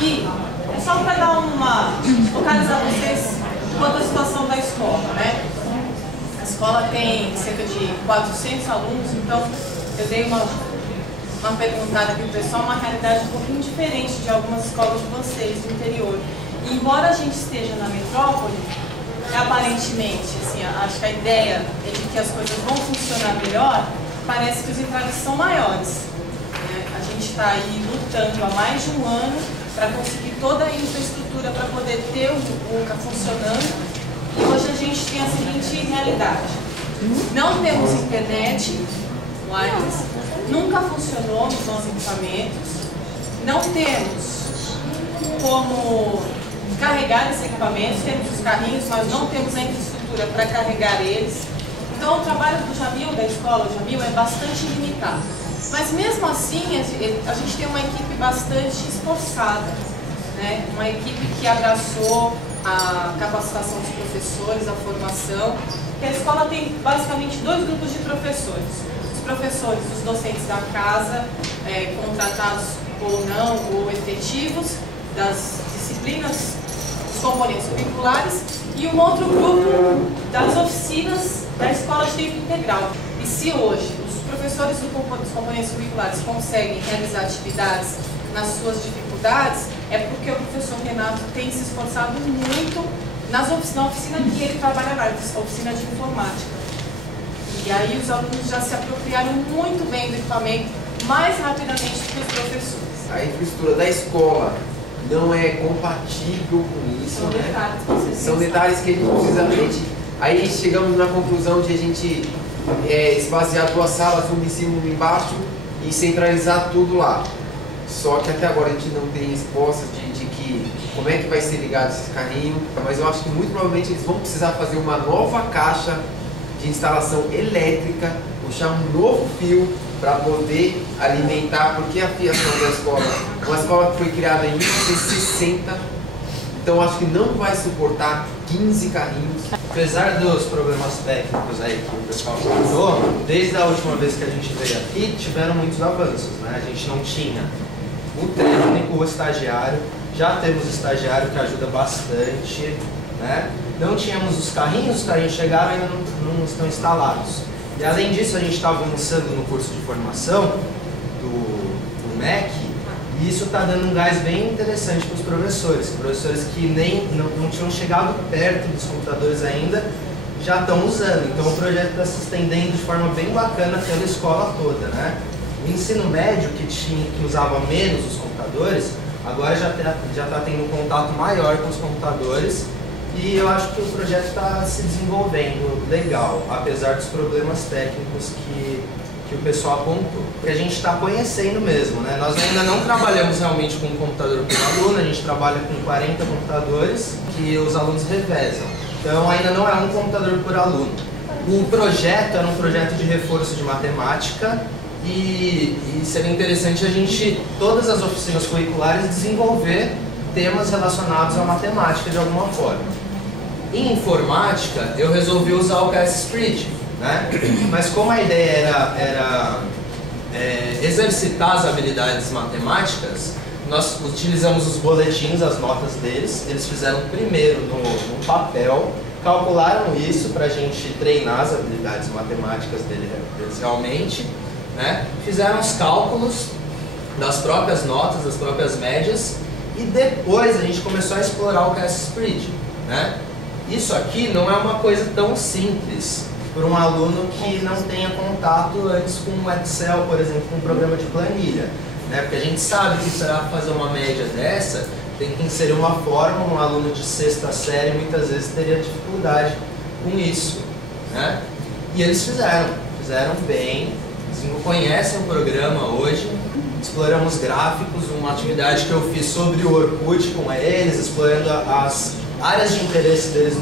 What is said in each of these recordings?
aqui é só para dar localizar vocês quanto à situação da escola, né? A escola tem cerca de 400 alunos, então eu dei uma perguntada aqui pro pessoal, uma realidade um pouquinho diferente de algumas escolas de vocês, do interior. E embora a gente esteja na metrópole, aparentemente, assim, acho que a ideia é de que as coisas vão funcionar melhor, parece que os entraves são maiores. Né? A gente está aí lutando há mais de um ano para conseguir toda a infraestrutura para poder ter o UCA funcionando. E hoje a gente tem a seguinte realidade: não temos internet wireless, nunca funcionou nos nossos equipamentos, não temos como carregar esses equipamentos, temos os carrinhos, mas não temos a infraestrutura para carregar eles. Então o trabalho do Jamil, da escola Jamil, é bastante limitado. Mas mesmo assim, a gente tem uma equipe bastante esforçada, né? Uma equipe que abraçou a capacitação dos professores, a formação. E a escola tem basicamente dois grupos de professores. Os professores, os docentes da casa, contratados ou não, ou efetivos, das disciplinas, dos componentes curriculares, e um outro grupo das oficinas da escola de tempo integral. E se hoje os professores dos componentes curriculares conseguem realizar atividades nas suas dificuldades, é porque o professor Renato tem se esforçado muito na oficina que ele trabalha lá, a oficina de informática. E aí os alunos já se apropriaram muito bem do equipamento, mais rapidamente do que os professores. A infraestrutura da escola não é compatível com isso, né? São detalhes que a gente precisa realmente. Aí chegamos na conclusão de a gente esvaziar duas salas, uma em cima e uma embaixo, e centralizar tudo lá. Só que até agora a gente não tem resposta de que como é que vai ser ligado esses carrinhos, mas eu acho que muito provavelmente eles vão precisar fazer uma nova caixa de instalação elétrica, puxar um novo fio para poder alimentar, porque a fiação da escola, uma escola que foi criada em 1960, então acho que não vai suportar 15 carrinhos. Apesar dos problemas técnicos aí que o pessoal comentou, desde a última vez que a gente veio aqui, tiveram muitos avanços, né? A gente não tinha o técnico, o estagiário, já temos o estagiário que ajuda bastante, né? Não tínhamos os carrinhos chegaram e ainda não estão instalados. E além disso, a gente está avançando no curso de formação do MEC, e isso está dando um gás bem interessante para os professores que nem não tinham chegado perto dos computadores ainda, já estão usando. Então o projeto está se estendendo de forma bem bacana pela escola toda, né? O ensino médio, que usava menos os computadores, agora já está tendo um contato maior com os computadores, e eu acho que o projeto está se desenvolvendo legal, apesar dos problemas técnicos que o pessoal apontou. Porque a gente está conhecendo mesmo, né? Nós ainda não trabalhamos realmente com um computador por aluno, a gente trabalha com 40 computadores que os alunos revezam. Então ainda não é um computador por aluno. O projeto era um projeto de reforço de matemática e seria interessante a gente, todas as oficinas curriculares, desenvolver temas relacionados à matemática de alguma forma. Em informática, eu resolvi usar o KS Spread, né? Mas como a ideia era exercitar as habilidades matemáticas, nós utilizamos os boletins, as notas deles. Eles fizeram primeiro no papel, calcularam isso para a gente treinar as habilidades matemáticas deles realmente, né? Fizeram os cálculos das próprias notas, das próprias médias, e depois a gente começou a explorar o KS Spread, né? Isso aqui não é uma coisa tão simples para um aluno que não tenha contato antes com o Excel, por exemplo, com um programa de planilha, né? Porque a gente sabe que para fazer uma média dessa, tem que inserir uma fórmula. Um aluno de sexta série muitas vezes teria dificuldade com isso, né? E eles fizeram bem, eles conhecem o programa hoje. Exploramos gráficos, uma atividade que eu fiz sobre o Orkut com eles, explorando as áreas de interesse deles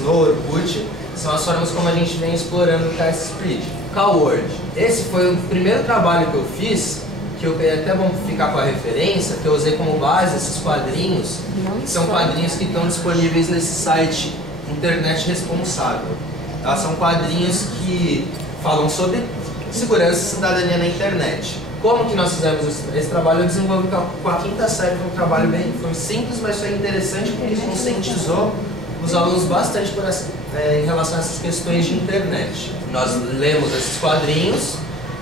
no Orkut. São as formas como a gente vem explorando o KS Spread. CalWord. Esse foi o primeiro trabalho que eu fiz, que eu é até bom ficar com a referência, que eu usei como base esses quadrinhos, que são quadrinhos que estão disponíveis nesse site Internet Responsável. Tá? São quadrinhos que falam sobre segurança e cidadania na internet. como que nós fizemos esse trabalho? Eu desenvolvi com a quinta série, foi um trabalho foi simples, mas foi interessante porque conscientizou os alunos bastante em relação a essas questões de internet. Nós lemos esses quadrinhos,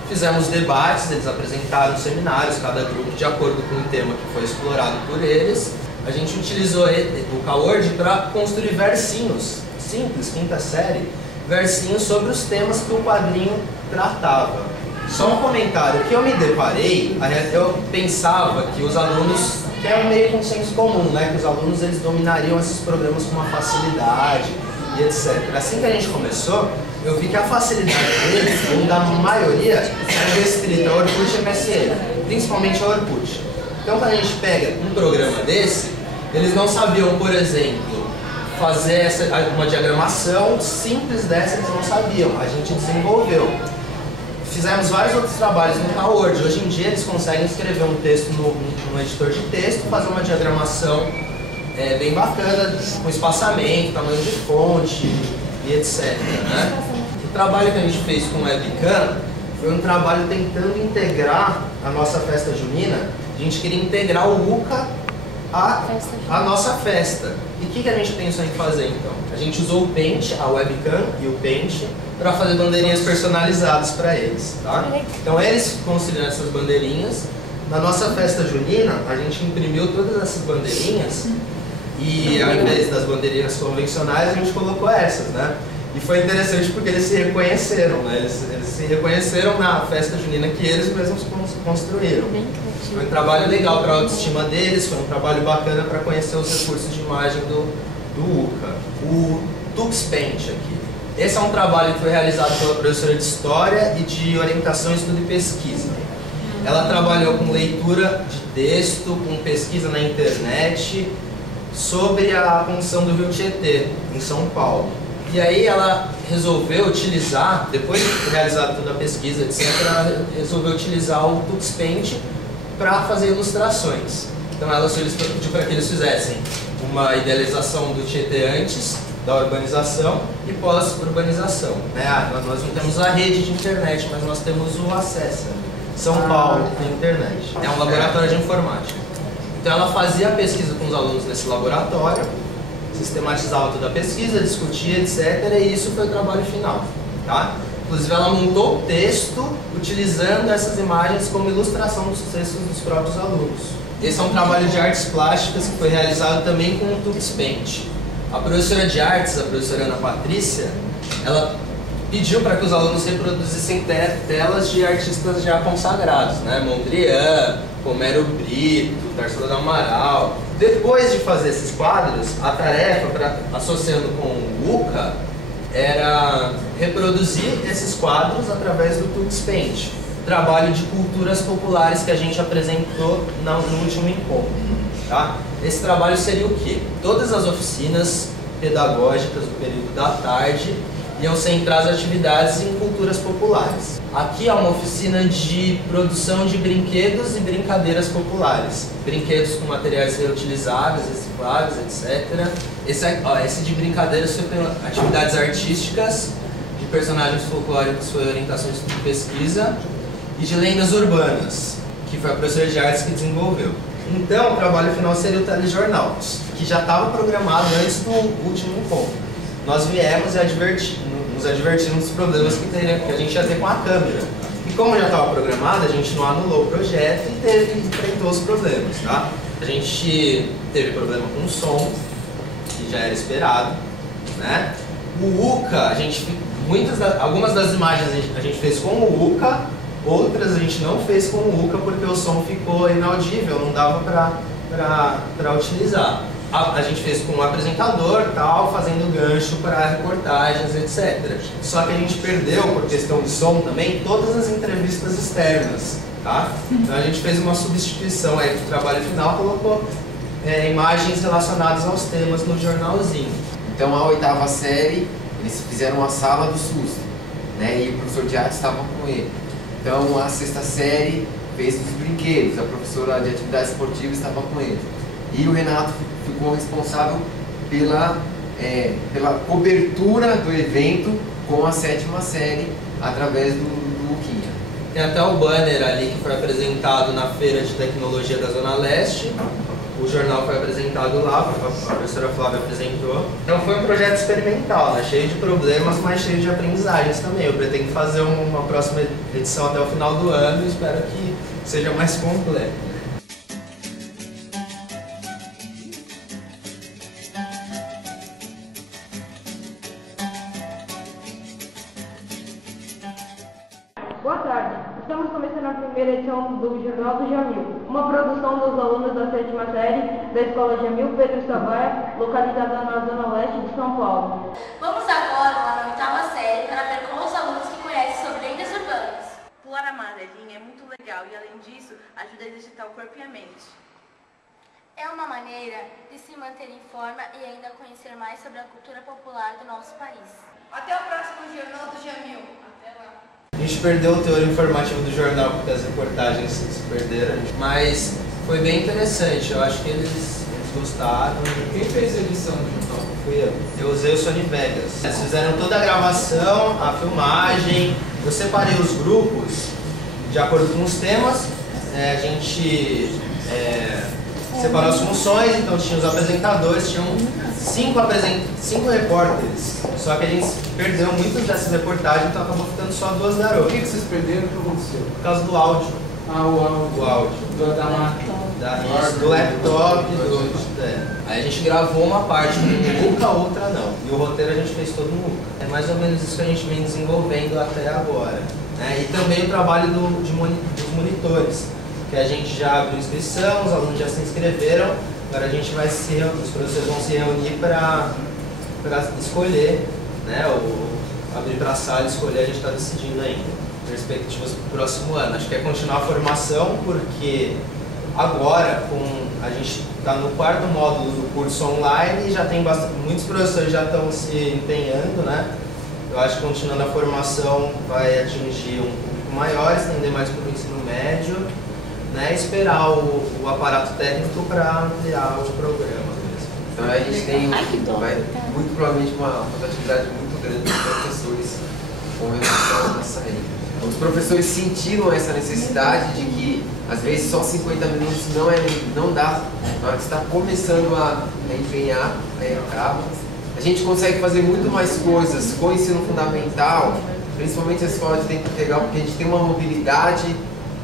fizemos debates, eles apresentaram seminários, cada grupo de acordo com o tema que foi explorado por eles. A gente utilizou o Kword para construir versinhos simples, quinta série, versinhos sobre os temas que o quadrinho tratava. Só um comentário, o que eu me deparei, eu pensava que os alunos, que é um meio consenso comum, né, que os alunos eles dominariam esses programas com uma facilidade e etc. Assim que a gente começou, eu vi que a facilidade deles, ou da maioria, é restrita ao Orkut e MSN, principalmente ao Orkut. Então quando a gente pega um programa desse, eles não sabiam, por exemplo, fazer uma diagramação simples dessa, eles não sabiam, a gente desenvolveu. Fizemos vários outros trabalhos no Kword. Hoje em dia eles conseguem escrever um texto no editor de texto, fazer uma diagramação bem bacana, com espaçamento, tamanho de fonte e etc. Né? O trabalho que a gente fez com o Webcam foi um trabalho tentando integrar a nossa festa junina. A gente queria integrar o UCA à nossa festa. E o que a gente pensou em fazer então? A gente usou o Paint, a Webcam e o Paint, para fazer bandeirinhas personalizadas para eles, tá? Então eles construíram essas bandeirinhas. Na nossa festa junina, a gente imprimiu todas essas bandeirinhas e ao invés das bandeirinhas convencionais, a gente colocou essas, né? E foi interessante porque eles se reconheceram, né? Eles se reconheceram na festa junina que eles mesmos construíram. Foi um trabalho legal para a autoestima deles, foi um trabalho bacana para conhecer os recursos de imagem do UCA. O TuxPaint aqui. Esse é um trabalho que foi realizado pela professora de História e de Orientação, Estudo e Pesquisa. Ela trabalhou com leitura de texto, com pesquisa na internet, sobre a condição do Rio Tietê, em São Paulo. E aí ela resolveu utilizar, depois de realizar toda a pesquisa, etc., ela resolveu utilizar o TuxPaint para fazer ilustrações. Então ela pediu para que eles fizessem uma idealização do Tietê antes da urbanização e pós-urbanização. Nós não temos a rede de internet, mas nós temos o acesso. São Paulo tem internet. É um laboratório de informática. Então ela fazia a pesquisa com os alunos nesse laboratório, sistematizava toda a pesquisa, discutia, etc. E isso foi o trabalho final. Tá? Inclusive ela montou o texto utilizando essas imagens como ilustração dos textos dos próprios alunos. Esse é um trabalho de artes plásticas que foi realizado também com o TuxPaint. A professora de artes, a professora Ana Patrícia, ela pediu para que os alunos reproduzissem telas de artistas já consagrados, né? Mondrian, Romero Brito, Tarsila do Amaral. Depois de fazer esses quadros, a tarefa, associando com o UCA, era reproduzir esses quadros através do TuxPaint. Trabalho de culturas populares que a gente apresentou no último encontro. Tá? Esse trabalho seria o quê? Todas as oficinas pedagógicas do período da tarde iam centrar as atividades em culturas populares. Aqui é uma oficina de produção de brinquedos e brincadeiras populares. Brinquedos com materiais reutilizáveis, recicláveis, etc. Esse de brincadeiras foi para atividades artísticas, de personagens folclóricos foi orientação de pesquisa e de lendas urbanas, que foi a professora de artes que desenvolveu. Então, o trabalho final seria o telejornal, que já estava programado antes do último encontro. Nós viemos e nos advertimos dos problemas que a gente ia ter com a câmera. E como já estava programado, a gente não anulou o projeto e enfrentou os problemas. Tá? A gente teve problema com o som, que já era esperado. Né? O UCA, algumas das imagens a gente fez com o UCA, outras a gente não fez com o UCA porque o som ficou inaudível, não dava para utilizar. A gente fez com o apresentador, tal, fazendo gancho para reportagens, etc. Só que a gente perdeu, por questão de som também, todas as entrevistas externas. Tá? Então a gente fez uma substituição aí do trabalho final, colocou imagens relacionadas aos temas no jornalzinho. Então a oitava série, eles fizeram uma sala do SUS, né? E o professor de arte estava com ele. Então a sexta série fez os brinquedos, a professora de atividades esportivas estava com ele. E o Renato ficou responsável pela cobertura do evento com a sétima série através do Luquinha. Tem até o banner ali que foi apresentado na Feira de Tecnologia da Zona Leste. O jornal foi apresentado lá, a professora Flávia apresentou. Então foi um projeto experimental, né? Cheio de problemas, mas cheio de aprendizagens também. Eu pretendo fazer uma próxima edição até o final do ano e espero que seja mais completa. Boa tarde. Estamos começando a primeira edição do Jornal do Jamil, uma produção dos alunos da 7ª série da Escola Jamil Pedro Savaia, localizada na Zona Leste de São Paulo. Vamos agora lá na 8ª série para ver com os alunos que conhecem sobre lendas urbanas. Pular amarelinha é muito legal e, além disso, ajuda a exercitar o corpo e a mente. É uma maneira de se manter em forma e ainda conhecer mais sobre a cultura popular do nosso país. Até o próximo Jornal do Jamil. Até lá. A gente perdeu o teor informativo do jornal porque as reportagens se perderam, mas foi bem interessante. Eu acho que eles gostaram. Quem fez a edição do jornal? Fui eu. Eu usei o Sony Vegas. Eles fizeram toda a gravação, a filmagem. Eu separei os grupos de acordo com os temas. A gente separou as funções, então tinha os apresentadores, tinham 5 repórteres. Só que a gente perdeu muitas dessas reportagens, então acabou ficando só 2 garotas. Por que vocês perderam? O que aconteceu? Por causa do áudio. Ah, o áudio. O áudio. Da máquina. Do laptop. Aí a gente gravou uma parte com o Luca, a outra não. E o roteiro a gente fez todo no Luca. É mais ou menos isso que a gente vem desenvolvendo até agora. E também o trabalho dos monitores, que a gente já abriu inscrição, os alunos já se inscreveram. Agora a gente vai os professores vão se reunir para escolher, né, abrir para a sala e escolher, a gente está decidindo ainda. Perspectivas para o próximo ano. Acho que é continuar a formação, porque agora a gente está no 4º módulo do curso online e já tem muitos professores já estão se empenhando, né? Eu acho que continuando a formação vai atingir um público maior, estender mais para o ensino médio, né? Esperar o aparato técnico para ampliar o programa mesmo. Então a gente tem muito provavelmente uma atividade muito grande dos professores com relação a essa aí. Os professores sentiram essa necessidade de que às vezes só 50 minutos não dá, na hora que está começando a empenhar, aí acaba. A gente consegue fazer muito mais coisas com o ensino fundamental, principalmente a escola de tempo integral, porque a gente tem uma mobilidade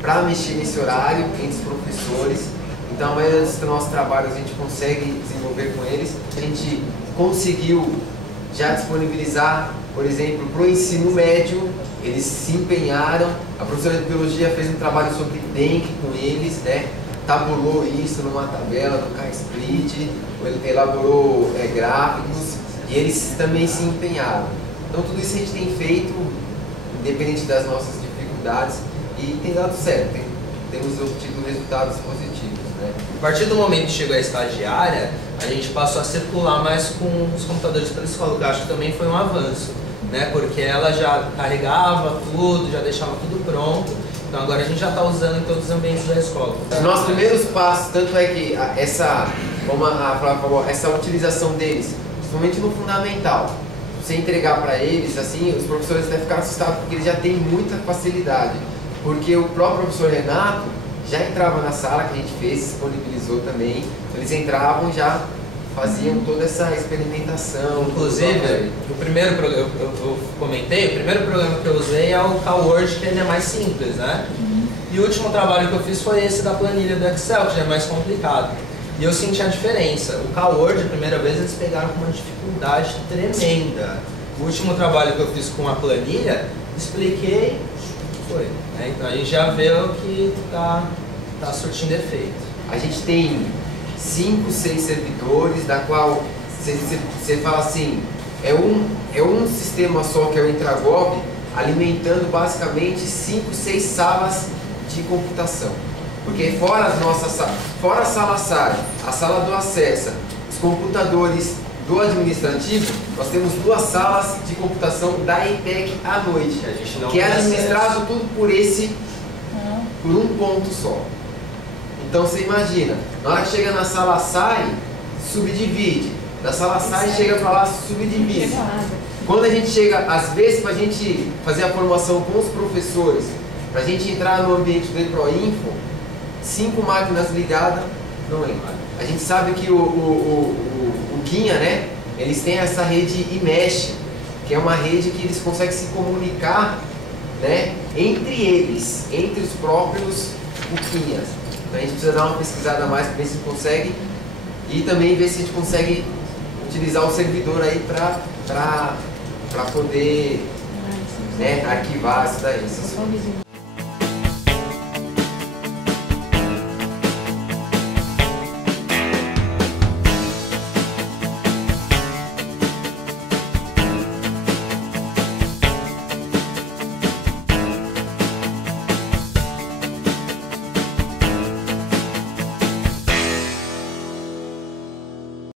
para mexer nesse horário entre os professores. Então a maioria dos nossos trabalhos a gente consegue desenvolver com eles. A gente conseguiu já disponibilizar, por exemplo, para o ensino médio, eles se empenharam. A professora de biologia fez um trabalho sobre dengue com eles, né? Tabulou isso numa tabela do K-Split, elaborou gráficos e eles também se empenharam. Então tudo isso a gente tem feito, independente das nossas dificuldades, e tem dado certo, temos obtido resultados positivos, né? A partir do momento que chegou a estagiária, a gente passou a circular mais com os computadores pela escola, que eu acho que também foi um avanço, né? Porque ela já carregava tudo, já deixava tudo pronto, então agora a gente já está usando em todos os ambientes da escola. Os nossos primeiros passos, tanto é que como a Flávia falou, essa utilização deles, principalmente no fundamental, você entregar para eles, assim, os professores até ficaram assustados porque eles já têm muita facilidade. Porque o próprio professor Renato já entrava na sala que a gente fez, disponibilizou também, eles entravam e já faziam toda essa experimentação. Inclusive, o primeiro programa, eu comentei, o primeiro programa que eu usei é o CalWord, que ele é mais simples, né? E o último trabalho que eu fiz foi esse da planilha do Excel, que já é mais complicado. E eu senti a diferença. O CalWord, a primeira vez, eles pegaram com uma dificuldade tremenda. O último trabalho que eu fiz com a planilha, expliquei, foi. Então a gente já vê o que tá surtindo efeito. A gente tem 5, 6 servidores, da qual você fala assim, é um sistema só que é o Intragov, alimentando basicamente 5, 6 salas de computação. Porque fora as nossas salas, fora a sala SAR, a sala do acesso, os computadores do administrativo, nós temos 2 salas de computação da ETEC à noite, que é administrado tudo por um ponto só. Então você imagina, na hora que chega na sala SAI, subdivide. Da sala SAI chega para lá, subdivide. Quando a gente chega, às vezes, para a gente fazer a formação com os professores, Para a gente entrar no ambiente do eProInfo, 5 máquinas ligadas, não entra. A gente sabe que o Quinha, né, eles têm essa rede iMesh, que é uma rede que eles conseguem se comunicar, né, entre eles, entre os próprios Quinhas. Então a gente precisa dar uma pesquisada a mais para ver se consegue e também ver se a gente consegue utilizar o servidor aí para poder, né, arquivar isso daí.